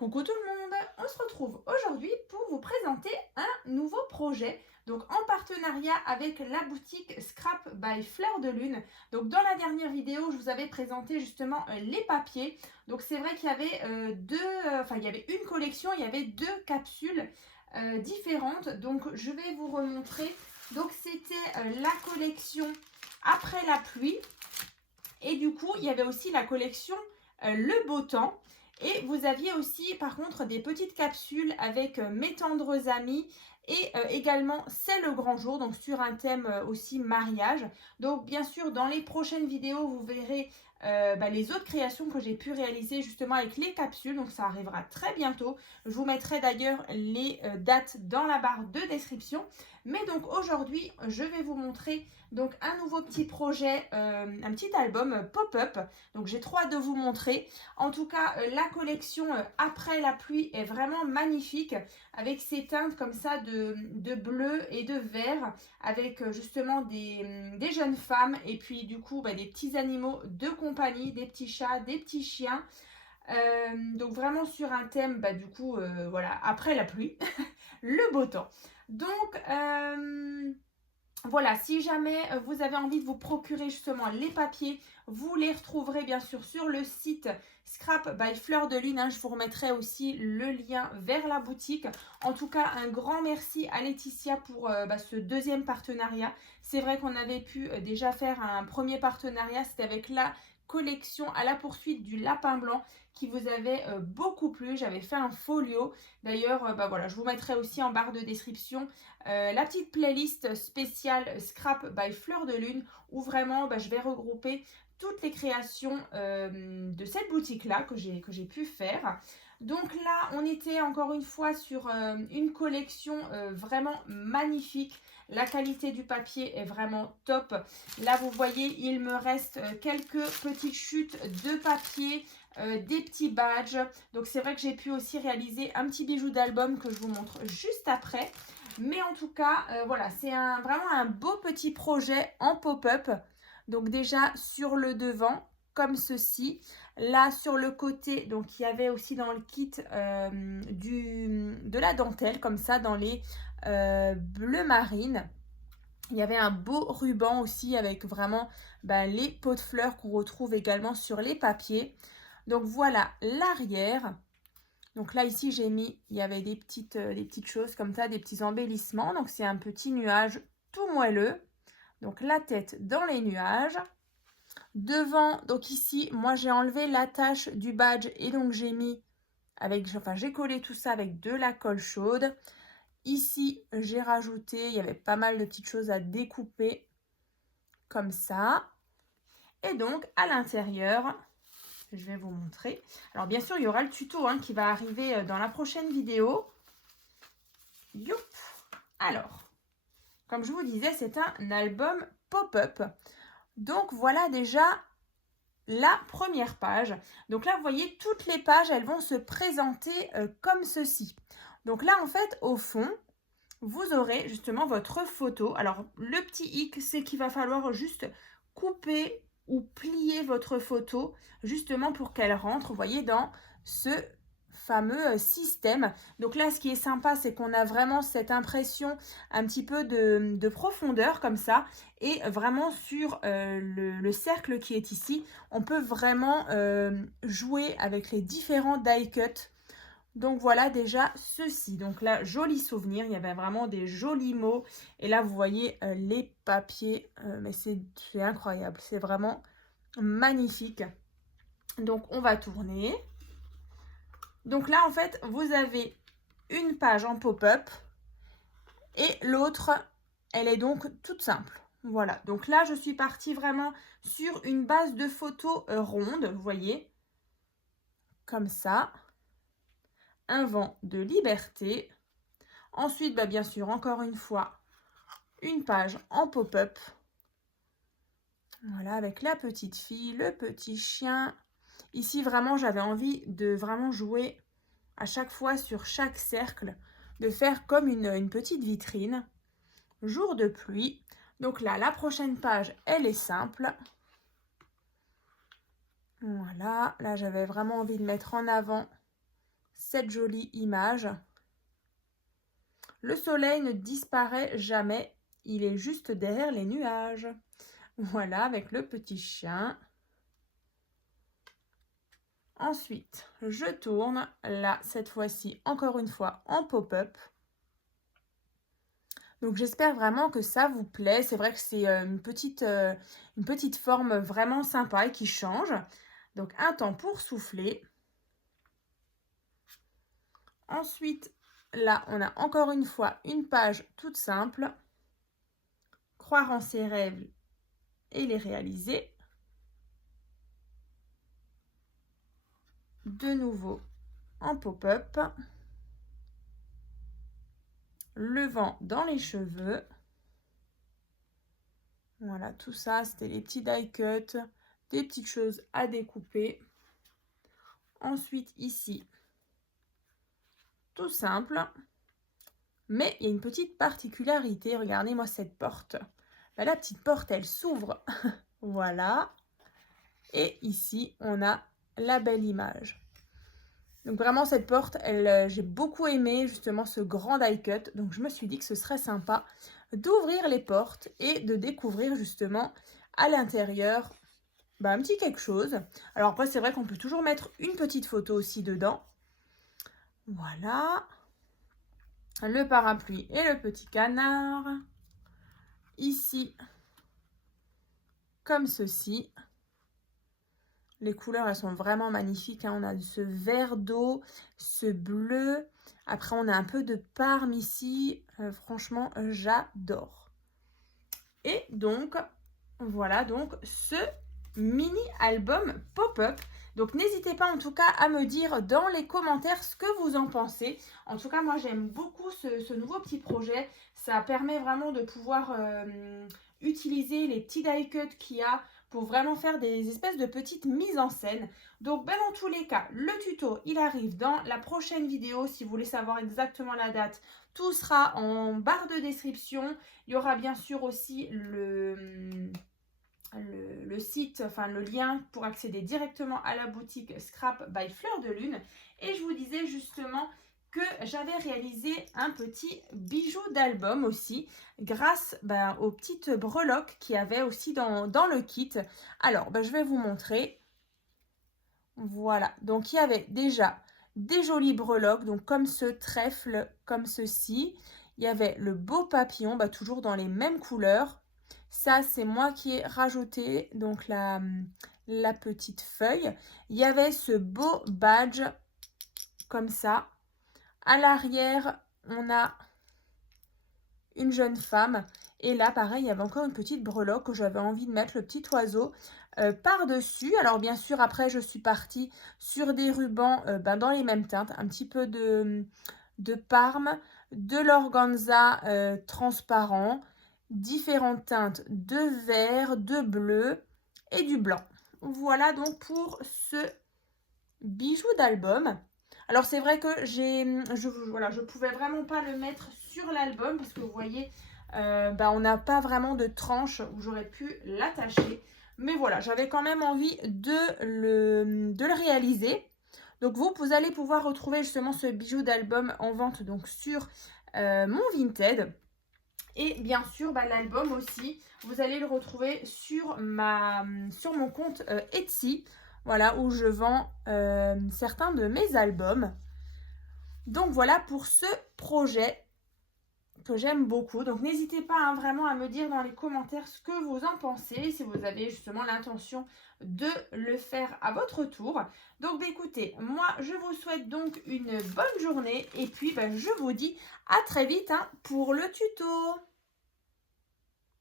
Coucou tout le monde, on se retrouve aujourd'hui pour vous présenter un nouveau projet, donc en partenariat avec la boutique Scrap by Fleur de Lune. Donc dans la dernière vidéo, je vous avais présenté justement les papiers. Donc c'est vrai qu'il y avait il y avait une collection, il y avait deux capsules différentes. Donc je vais vous remontrer. Donc c'était la collection Après la pluie et du coup il y avait aussi la collection Le Beau Temps. Et vous aviez aussi par contre des petites capsules avec Mes tendres amis et également C'est le grand jour, donc sur un thème aussi mariage. Donc bien sûr dans les prochaines vidéos vous verrez les autres créations que j'ai pu réaliser justement avec les capsules, donc ça arrivera très bientôt. Je vous mettrai d'ailleurs les dates dans la barre de description. Mais donc aujourd'hui je vais vous montrer donc un nouveau petit projet, un petit album pop-up. Donc j'ai trop hâte de vous montrer. En tout cas, la collection Après la pluie est vraiment magnifique avec ces teintes comme ça de bleu et de vert avec justement des jeunes femmes et puis du coup des petits animaux de compagnie, des petits chats, des petits chiens. Donc vraiment sur un thème voilà, après la pluie, le beau temps. Donc voilà, si jamais vous avez envie de vous procurer justement les papiers, vous les retrouverez bien sûr sur le site Scrap by Fleur de Lune. Je vous remettrai aussi le lien vers la boutique. En tout cas, un grand merci à Laetitia pour ce deuxième partenariat. C'est vrai qu'on avait pu déjà faire un premier partenariat, c'était avec la collection À la poursuite du lapin blanc qui vous avait beaucoup plu. J'avais fait un folio. D'ailleurs, voilà, je vous mettrai aussi en barre de description la petite playlist spéciale Scrap by Fleur de Lune où vraiment je vais regrouper toutes les créations de cette boutique là que j'ai pu faire. Donc là on était encore une fois sur une collection vraiment magnifique. La qualité du papier est vraiment top. Là vous voyez il me reste quelques petites chutes de papier, des petits badges. Donc c'est vrai que j'ai pu aussi réaliser un petit bijou d'album que je vous montre juste après. Mais en tout cas, voilà, c'est vraiment un beau petit projet en pop-up. Donc déjà sur le devant, comme ceci. Là sur le côté, donc il y avait aussi dans le kit de la dentelle, comme ça, dans les bleu marine. Il y avait un beau ruban aussi avec vraiment les pots de fleurs qu'on retrouve également sur les papiers. Donc voilà l'arrière. Donc là, ici, j'ai mis, il y avait des petites choses comme ça, des petits embellissements. Donc, c'est un petit nuage tout moelleux. Donc, la tête dans les nuages. Devant, donc ici, moi, j'ai enlevé l'attache du badge et donc j'ai mis j'ai collé tout ça avec de la colle chaude. Ici, j'ai rajouté, il y avait pas mal de petites choses à découper comme ça. Et donc, à l'intérieur, je vais vous montrer. Alors bien sûr, il y aura le tuto qui va arriver dans la prochaine vidéo. Youp. Alors, comme je vous disais, c'est un album pop-up. Donc voilà déjà la première page. Donc là, vous voyez, toutes les pages, elles vont se présenter comme ceci. Donc là, en fait, au fond, vous aurez justement votre photo. Alors, le petit hic, c'est qu'il va falloir juste couper ou plier votre photo justement pour qu'elle rentre, vous voyez, dans ce fameux système. Donc là, ce qui est sympa, c'est qu'on a vraiment cette impression un petit peu de profondeur comme ça. Et vraiment sur le cercle qui est ici, on peut vraiment jouer avec les différents die cuts. Donc voilà déjà ceci. Donc là, joli souvenir. Il y avait vraiment des jolis mots. Et là, vous voyez les papiers. Mais c'est incroyable. C'est vraiment magnifique. Donc on va tourner. Donc là, en fait, vous avez une page en pop-up. Et l'autre, elle est donc toute simple. Voilà. Donc là, je suis partie vraiment sur une base de photos ronde. Vous voyez. Comme ça. Un vent de liberté. Ensuite, bien sûr, encore une fois, une page en pop-up. Voilà, avec la petite fille, le petit chien. Ici, vraiment, j'avais envie de vraiment jouer à chaque fois sur chaque cercle, de faire comme une petite vitrine. Jour de pluie. Donc là, la prochaine page, elle est simple. Voilà, là, j'avais vraiment envie de mettre en avant cette jolie image. Le soleil ne disparaît jamais, il est juste derrière les nuages. Voilà, avec le petit chien. Ensuite, je tourne, là, cette fois-ci, encore une fois, en pop-up. Donc, j'espère vraiment que ça vous plaît. C'est vrai que c'est une petite forme vraiment sympa et qui change. Donc, un temps pour souffler. Ensuite, là, on a encore une fois une page toute simple. Croire en ses rêves et les réaliser. De nouveau en pop-up. Le vent dans les cheveux. Voilà, tout ça, c'était les petits die cuts, des petites choses à découper. Ensuite, ici, tout simple. Mais il y a une petite particularité. Regardez-moi cette porte. Ben, la petite porte, elle s'ouvre. Voilà. Et ici, on a la belle image. Donc vraiment, cette porte, j'ai beaucoup aimé justement ce grand die cut. Donc je me suis dit que ce serait sympa d'ouvrir les portes et de découvrir justement à l'intérieur un petit quelque chose. Alors après, c'est vrai qu'on peut toujours mettre une petite photo aussi dedans. Voilà. Le parapluie et le petit canard. Ici, comme ceci. Les couleurs, elles sont vraiment magnifiques. Hein. On a ce vert d'eau, ce bleu. Après, on a un peu de parme ici. Franchement, j'adore. Et donc, voilà donc ce mini album pop-up. Donc, n'hésitez pas en tout cas à me dire dans les commentaires ce que vous en pensez. En tout cas, moi, j'aime beaucoup ce nouveau petit projet. Ça permet vraiment de pouvoir utiliser les petits die cuts qu'il y a pour vraiment faire des espèces de petites mises en scène. Donc, dans tous les cas, le tuto, il arrive dans la prochaine vidéo. Si vous voulez savoir exactement la date, tout sera en barre de description. Il y aura bien sûr aussi le site, enfin le lien pour accéder directement à la boutique Scrap by Fleur de Lune. Et je vous disais justement que j'avais réalisé un petit bijou d'album aussi grâce aux petites breloques qu'il y avait aussi dans le kit. Alors, je vais vous montrer. Voilà, donc il y avait déjà des jolies breloques, donc comme ce trèfle, comme ceci. Il y avait le beau papillon, toujours dans les mêmes couleurs. Ça, c'est moi qui ai rajouté donc la petite feuille. Il y avait ce beau badge comme ça. À l'arrière, on a une jeune femme. Et là, pareil, il y avait encore une petite breloque que j'avais envie de mettre le petit oiseau par-dessus. Alors, bien sûr, après, je suis partie sur des rubans dans les mêmes teintes. Un petit peu de parme, de l'organza transparent, différentes teintes de vert, de bleu et du blanc. Voilà donc pour ce bijou d'album. Alors c'est vrai que je pouvais vraiment pas le mettre sur l'album parce que vous voyez, on n'a pas vraiment de tranche où j'aurais pu l'attacher. Mais voilà, j'avais quand même envie de le réaliser. Donc vous allez pouvoir retrouver justement ce bijou d'album en vente donc sur mon Vinted. Et bien sûr, l'album aussi, vous allez le retrouver sur mon compte Etsy. Voilà, où je vends certains de mes albums. Donc voilà pour ce projet que j'aime beaucoup. Donc n'hésitez pas vraiment à me dire dans les commentaires ce que vous en pensez, si vous avez justement l'intention de le faire à votre tour. Donc écoutez, moi je vous souhaite donc une bonne journée et puis je vous dis à très vite pour le tuto.